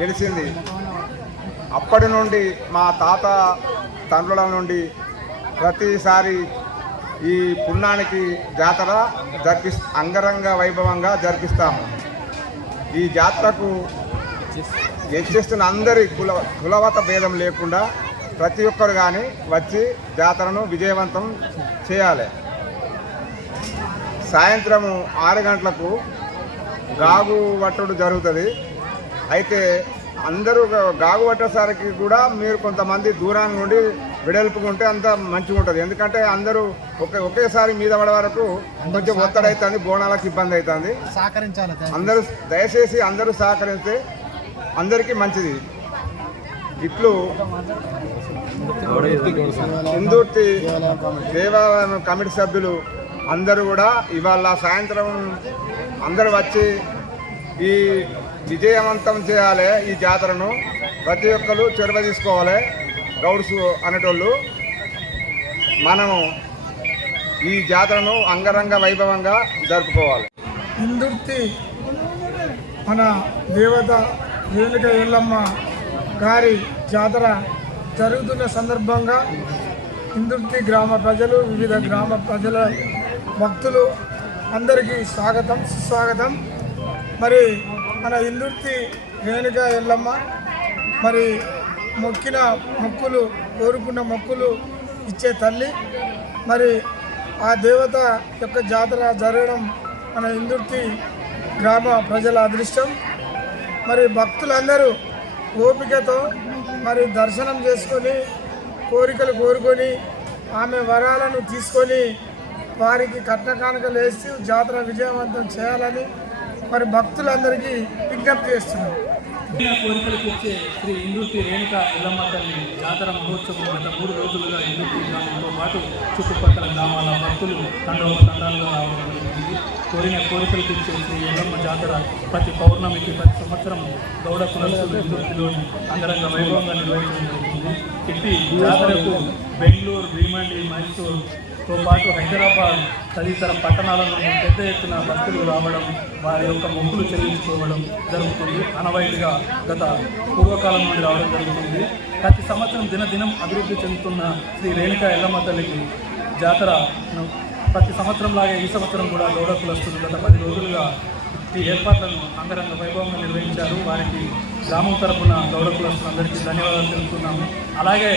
గెలిచింది. అప్పటి నుండి మా తాత తండ్రుల నుండి ప్రతిసారి ఈ పుణ్యానికి జాతర జరిపి అంగరంగ వైభవంగా జరిపిస్తాము. ఈ జాతరకు యక్షిస్తున్న అందరి కుల కులవత భేదం లేకుండా ప్రతి ఒక్కరు కానీ వచ్చి జాతరను విజయవంతం చేయాలి. సాయంత్రము ఆరు గంటలకు గాగు వట్టుడు జరుగుతుంది. అయితే అందరూ గా- గాగు పట్టేసరికి కూడా మీరు కొంతమంది దూరం నుండి వెడల్పుకుంటే అంత మంచిగా ఉంటుంది ఎందుకంటే అందరూ ఒకే ఒకేసారి మీద పడే వరకు కొంచెం ఒత్తిడి అవుతుంది బోనాలకు ఇబ్బంది అవుతుంది సహకరించాలి అందరూ దయచేసి అందరూ సహకరిస్తే అందరికీ మంచిది. ఇట్లు హిందూర్తి దేవాలయం కమిటీ సభ్యులు అందరూ కూడా ఇవాళ సాయంత్రం అందరూ వచ్చి ఈ విజయవంతం చేయాలి ఈ జాతరను. ప్రతి ఒక్కరు చొరవ తీసుకోవాలి గౌడ్స్ అనేటోళ్ళు. మనం ఈ జాతరను అంగరంగ వైభవంగా జరుపుకోవాలి. ఇందుర్తి మన దేవత వేలిక ఎల్లమ్మ గారి జాతర జరుగుతున్న సందర్భంగా ఇందుర్తి గ్రామ ప్రజలు వివిధ గ్రామ ప్రజల భక్తులు అందరికీ స్వాగతం సుస్వాగతం. మరి మన ఇందుర్తి రేణుక ఎల్లమ్మ మరి మొక్కిన మొక్కులు కోరుకున్న మొక్కులు ఇచ్చే తల్లి మరి ఆ దేవత యొక్క జాతర జరగడం మన ఇందుర్తి గ్రామ ప్రజల అదృష్టం. మరి భక్తులందరూ ఓపికతో మరి దర్శనం చేసుకొని కోరికలు కోరుకొని ఆమె వరాలను తీసుకొని వారికి కట్న కానుకలు వేసి జాతర విజయవంతం చేయాలని మరి భక్తులందరికీ విజ్ఞప్తి చేస్తున్నాం. కోరికలకు ఇచ్చే శ్రీ ఇందుర్తి రేణుక ఎల్లమ్మ తల్లి జాతర మహోత్సవం గత మూడు రోజులుగా ఇందుర్తి గ్రామంతో పాటు చుట్టుపక్కల గ్రామాల భక్తులు తండవ తండాలుగా రావడం కోరిన కోరికలు తీర్చే శ్రీ ఎల్లమ్మ జాతర ప్రతి పౌర్ణమికి ప్రతి సంవత్సరం గౌడ కులసులు ఇందుర్తిలోని అంగరంగ వైభవంగా నిర్వహించడం జరుగుతుంది ఇట్టి జాతరకు బెంగళూరు భీమండి మైసూరు తో పాటు హైదరాబాద్ తదితర పట్టణాల నుండి పెద్ద ఎత్తున భక్తులు రావడం వారి యొక్క మొక్కులు చెల్లించుకోవడం జరుగుతుంది. అనవైలుగా గత పూర్వకాలం నుండి రావడం జరుగుతుంది. ప్రతి సంవత్సరం దినదినం అభివృద్ధి చెందుతున్న శ్రీ రేణుకా ఎల్లమ్మ తల్లికి ప్రతి సంవత్సరం లాగే ఈ సంవత్సరం కూడా గౌడ కులస్తులు గత పది రోజులుగా ఈ ఏర్పాట్లను అంగరంగ వైభవంగా నిర్వహించారు. వారికి గ్రామం తరపున గౌడ కులస్తులందరికీ ధన్యవాదాలు తెలుపుతున్నాము. అలాగే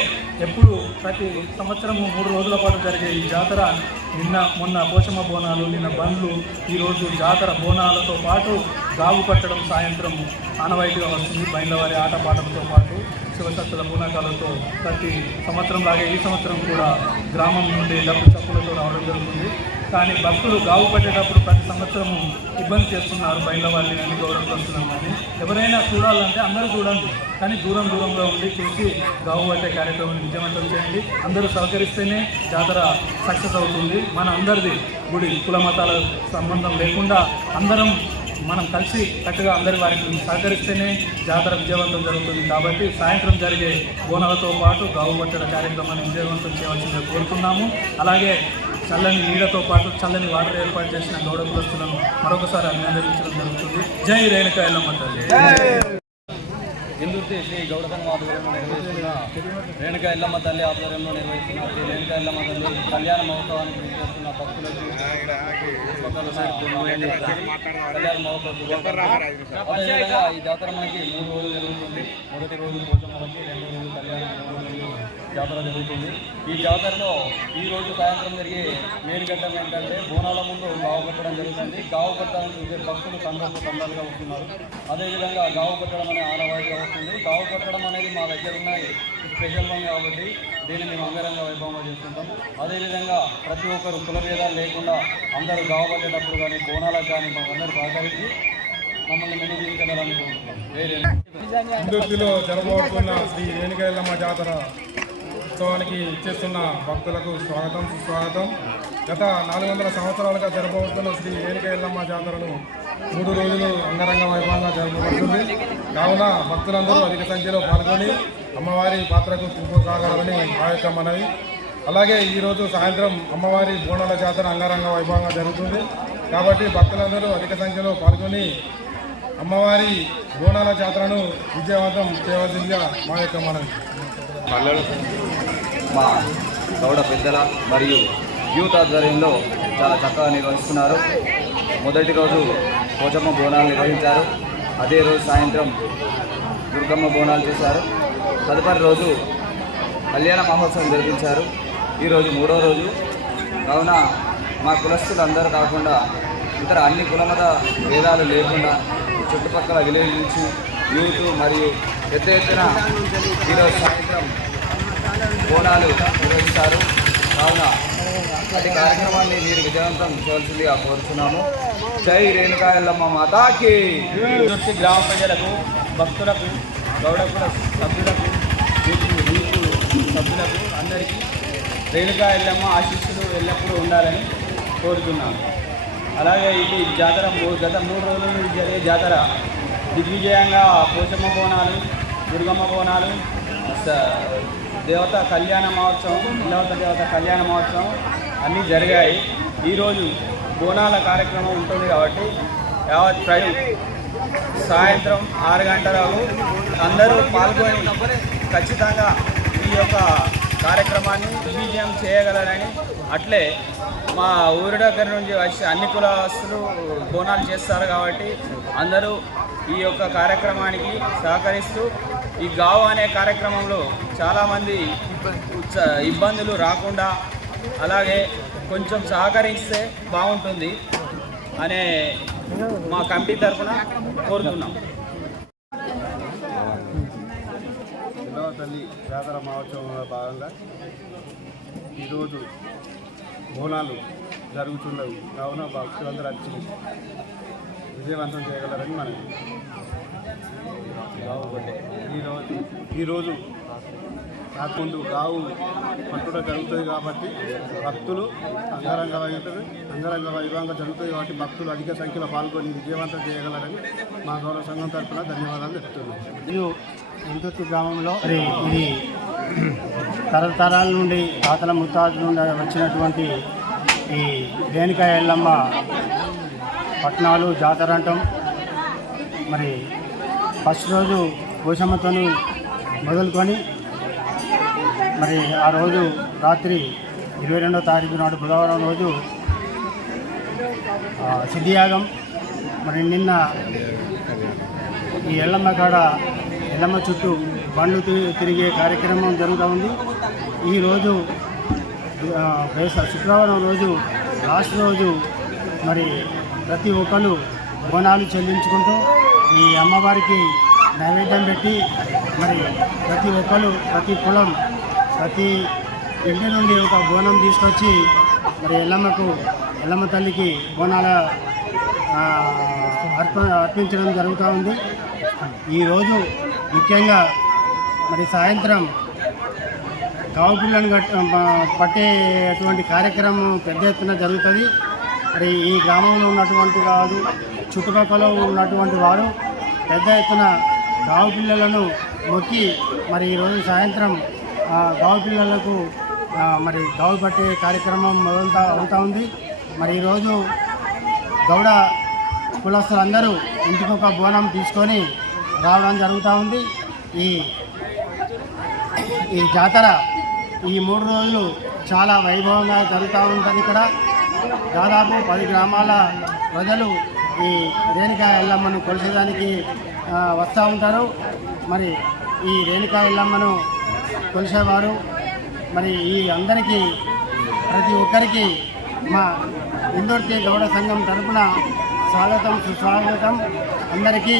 ఎప్పుడు ప్రతి సంవత్సరము మూడు రోజుల పాటు జరిగే ఈ జాతర నిన్న మొన్న పోషమ్మ బోనాలు నిన్న బండ్లు ఈరోజు జాతర బోనాలతో పాటు గావు కట్టడం సాయంత్రం ఆనవాయితీగా వస్తుంది. బయలువారి ఆటపాటలతో పాటు శివశక్తుల పూనకాలతో ప్రతి సంవత్సరం లాగే ఈ సంవత్సరం కూడా గ్రామం నుండి డబ్బు చప్పులతో రావడం జరుగుతుంది. కానీ భక్తులు గావు పట్టేటప్పుడు ప్రతి సంవత్సరము ఇబ్బంది చేస్తున్నారు బయట వాళ్ళని కానీ గౌరవం కానీ. ఎవరైనా చూడాలంటే అందరూ చూడండి. కానీ దూరం దూరంలో ఉండి చూసి గావు పట్టే కార్యక్రమం విజయవంతం చేయండి. అందరూ సహకరిస్తేనే జాతర సక్సెస్ అవుతుంది. మన అందరిది గుడి కుల మతాల సంబంధం లేకుండా అందరం మనం కలిసి కట్టుగా అందరి వారికి సహకరిస్తేనే జాతర విజయవంతం జరుగుతుంది. కాబట్టి సాయంత్రం జరిగే బోనాలతో పాటు గావు పట్టడ కార్యక్రమాన్ని విజయవంతం చేయవలసిందిగా కోరుతున్నాము అలాగే చల్లని నీడతో పాటు చల్లని వాటర్ ఏర్పాటు చేసిన గౌడ కులస్తులను మరొకసారి అభినందించడం జరుగుతుంది. జై రేణుక ఎల్లమ్మ తల్లి. హిందుత్తి శ్రీ గౌడ ఆధ్వర్యంలో నిర్వహిస్తున్న రేణుక ఎల్లమ్మ తల్లి ఆధ్వర్యంలో నిర్వహిస్తున్న శ్రీ రేణుక ఎల్లమ్మ తల్లి కళ్యాణ మహోత్సవానికి చేస్తున్న భక్తులకు కళ్యాణ మహోత్సవం ఈ జాతర మనకి మూడు రోజులు జరుగుతుంది. మొదటి రోజు పోచమ్మలకి రెండు రోజులు కళ్యాణ జాతర జరుగుతుంది. ఈ జాతరలో ఈ రోజు సాయంత్రం జరిగే మెయిన్ ఘట్టం ఏంటంటే బోనాల ముందు గావు కట్టడం జరుగుతుంది. గావు కట్టడానికి చూసే భక్తులు సందర్భ సందర్భంగా వస్తున్నారు. అదేవిధంగా గావు కట్టడం అనే ఆనవాయితీగా వస్తుంది. గావు కట్టడం అనేది మా దగ్గర ఉన్నాయి. స్పెషల్ వన్ కాబట్టి దీన్ని మేము అంగరంగ వైభవంగా చేసుకుంటాం అదేవిధంగా ప్రతి ఒక్కరు కుల భేదాలు లేకుండా అందరూ గావు పట్టేటప్పుడు కానీ బోనాలకు కానీ మాకందరూ సహకరించి మమ్మల్ని మెరుగుదించాలని వేరే జరగబోతున్న శ్రీ రేణుకాయలమ్మ జాతర ఉత్సవానికి ఇచ్చేస్తున్న భక్తులకు స్వాగతం సుస్వాగతం. గత నాలుగు వందల సంవత్సరాలుగా జరపబడుతున్న శ్రీ రేణుకైల్లమ్మ జాతరను మూడు రోజులు అంగరంగ వైభవంగా జరపబడుతుంది. కావున భక్తులందరూ అధిక సంఖ్యలో పాల్గొని అమ్మవారి పాత్రకు చూపు కాగలరని మా యొక్క మనవి అలాగే ఈరోజు సాయంత్రం అమ్మవారి బోనాల జాతర అంగరంగ వైభవంగా జరుగుతుంది. కాబట్టి భక్తులందరూ అధిక సంఖ్యలో పాల్గొని అమ్మవారి బోనాల జాతరను విజయవంతం చేయవలసిందిగా మా యొక్క మనం మా గౌడ పెద్దల మరియు యూత్ ఆధ్వర్యంలో చాలా చక్కగా నిర్వహిస్తున్నారు. మొదటి రోజు పోచమ్మ బోనాలు నిర్వహించారు. అదే రోజు సాయంత్రం దుర్గమ్మ బోనాలు చేశారు. తదుపరి రోజు కళ్యాణ మహోత్సవం జరిపించారు. ఈరోజు మూడో రోజు. కావున మా కులస్తులు అందరూ కాకుండా ఇతర అన్ని కులమత భేదాలు లేకుండా చుట్టుపక్కల విలేజ్ నుంచి యూత్ మరియు పెద్ద ఎత్తున ఈరోజు సాయంత్రం బోనాలు నిర్వహిస్తారు. కావున అటు కార్యక్రమాన్ని మీరు విజయవంతం చేయవలసిందిగా కోరుతున్నాము జై రేణుకాయలమ్మ మాతాకి. గ్రామ ప్రజలకు భక్తులకు గౌడకుల సభ్యులకు సభ్యులకు అందరికీ రేణుకా ఎల్లమ్మ ఆశీస్సులు ఎల్లప్పుడూ ఉండాలని కోరుతున్నాను. అలాగే ఇది జాతర గత మూడు రోజుల నుంచి జరిగే జాతర. దిగ్విజయంగా పోచమ్మ బోనాలు దుర్గమ్మ బోనాలు స- దేవత కళ్యాణ మహోత్సవం ఇల్లవత దేవత కళ్యాణ మహోత్సవం అన్నీ జరిగాయి. ఈరోజు బోనాల కార్యక్రమం ఉంటుంది కాబట్టి యావత్ ప్రై సాయంత్రం ఆరు గంటలకు అందరూ పాల్గొని ఖచ్చితంగా ఈ యొక్క కార్యక్రమాన్ని విజయం చేయగలరని అట్లే మా ఊరి దగ్గర నుంచి వచ్చి అన్ని కులస్తులు బోనాలు చేస్తారు కాబట్టి అందరూ ఈ యొక్క కార్యక్రమానికి సహకరిస్తూ ఈ గావ్ అనే కార్యక్రమంలో చాలామంది ఇబ్బందులు రాకుండా అలాగే కొంచెం సహకరిస్తే బాగుంటుంది అనే మా కమిటీ తరఫున కోరుతున్నాం. తల్లి జాతర మహోత్సవంలో భాగంగా ఈరోజు బోనాలు జరుగుతున్నవి. కావున భక్తులందరూ వచ్చి విజయవంతం చేయగలరని మనకి ఈరోజు ఈరోజు కాకముందు గావు పట్టుడ జరుగుతుంది కాబట్టి భక్తులు అంగరంగ వైభవం అంగరంగ వైభవంగా జరుగుతుంది కాబట్టి భక్తులు అధిక సంఖ్యలో పాల్గొని విజయవంతం చేయగలరని మా గౌరవ సంఘం తరఫున ధన్యవాదాలు చెప్తున్నాను మరియు ఇందుర్తి గ్రామంలో ఇది తరతరాల నుండి తాతల ముత్తాతల నుండి వచ్చినటువంటి ఈ దేనికాయ ఎల్లమ్మ పట్టణాలు జాతర అంటాం. మరి ఫస్ట్ రోజు పోషమ్మతో మొదలుకొని మరి ఆ రోజు రాత్రి ఇరవై రెండో తారీఖు నాడు బుధవారం రోజు సిద్ధియాగం మరి నిన్న ఈ ఎల్లమ్మ కాడ ఎల్లమ్మ చుట్టూ బండ్లు తిరిగే కార్యక్రమం జరుగుతూ ఉంది. ఈరోజు శుక్రవారం రోజు లాస్ట్ రోజు మరి ప్రతి ఒక్కరు బోనాలు చెల్లించుకుంటూ ఈ అమ్మవారికి నైవేద్యం పెట్టి మరి ప్రతి ఒక్కరు ప్రతి కులం ప్రతి ఇంటి నుండి ఒక బోనం తీసుకొచ్చి మరి ఎల్లమ్మకు ఎల్లమ్మ తల్లికి బోనాల అర్ప అర్పించడం జరుగుతూ ఉంది. ఈరోజు ముఖ్యంగా మరి సాయంత్రం కావు పిల్లను పట్టేటువంటి కార్యక్రమం పెద్ద ఎత్తున జరుగుతుంది. మరి ఈ గ్రామంలో ఉన్నటువంటి కాదు చుట్టుపక్కల ఉన్నటువంటి వారు పెద్ద ఎత్తున గావు పిల్లలను మొక్కి మరి ఈరోజు సాయంత్రం ఆ, గావు పిల్లలకు మరి గావు పట్టే కార్యక్రమం మొదలుతా అవుతా ఉంది. మరి ఈరోజు గౌడ కులస్తులందరూ ఇంటికొక బోనం తీసుకొని రావడం జరుగుతూ ఉంది. ఈ ఈ జాతర ఈ మూడు రోజులు చాలా వైభవంగా జరుగుతూ ఉంటుంది ఇక్కడ. దాదాపు పది గ్రామాల ప్రజలు ఈ రేణుకా ఎల్లమ్మను కొలిసేదానికి వస్తూ ఉంటారు. మరి ఈ రేణుకా ఎల్లమ్మను కొలిసేవారు మరి ఈ అందరికీ ప్రతి ఒక్కరికి మా ఇందూర్తి గౌడ సంఘం తరఫున స్వాగతం సుస్వాగతం. అందరికీ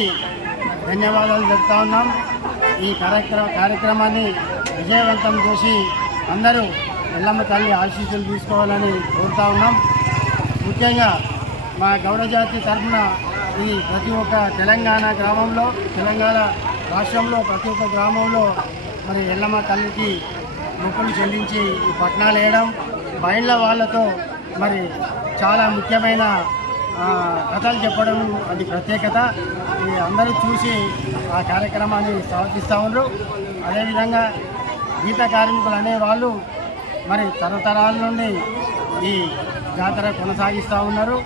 ధన్యవాదాలు చెప్తా ఉన్నాం. ఈ కార్యక్రమ కార్యక్రమాన్ని విజయవంతం చేసి అందరూ ఎల్లమ్మ తల్లి ఆశీస్సులు తీసుకోవాలని కోరుతా ఉన్నాం. ముఖ్యంగా మా గౌడ జాతి తరఫున ఈ ప్రతి ఒక్క తెలంగాణ గ్రామంలో తెలంగాణ రాష్ట్రంలో ప్రతి ఒక్క గ్రామంలో మరి ఎల్లమ్మ తల్లికి మొక్కులు చెల్లించి ఈ పట్టణాలు వేయడం బయళ్ళ వాళ్ళతో మరి చాలా ముఖ్యమైన కథలు చెప్పడం అది ప్రత్యేకత. ఈ అందరూ చూసి ఆ కార్యక్రమాన్ని స్వాగతిస్తూ ఉన్నారు. అదేవిధంగా గీత కార్మికులు అనేవాళ్ళు మరి తరతరాల నుండి ఈ జాతర కొనసాగిస్తూ ఉన్నారు.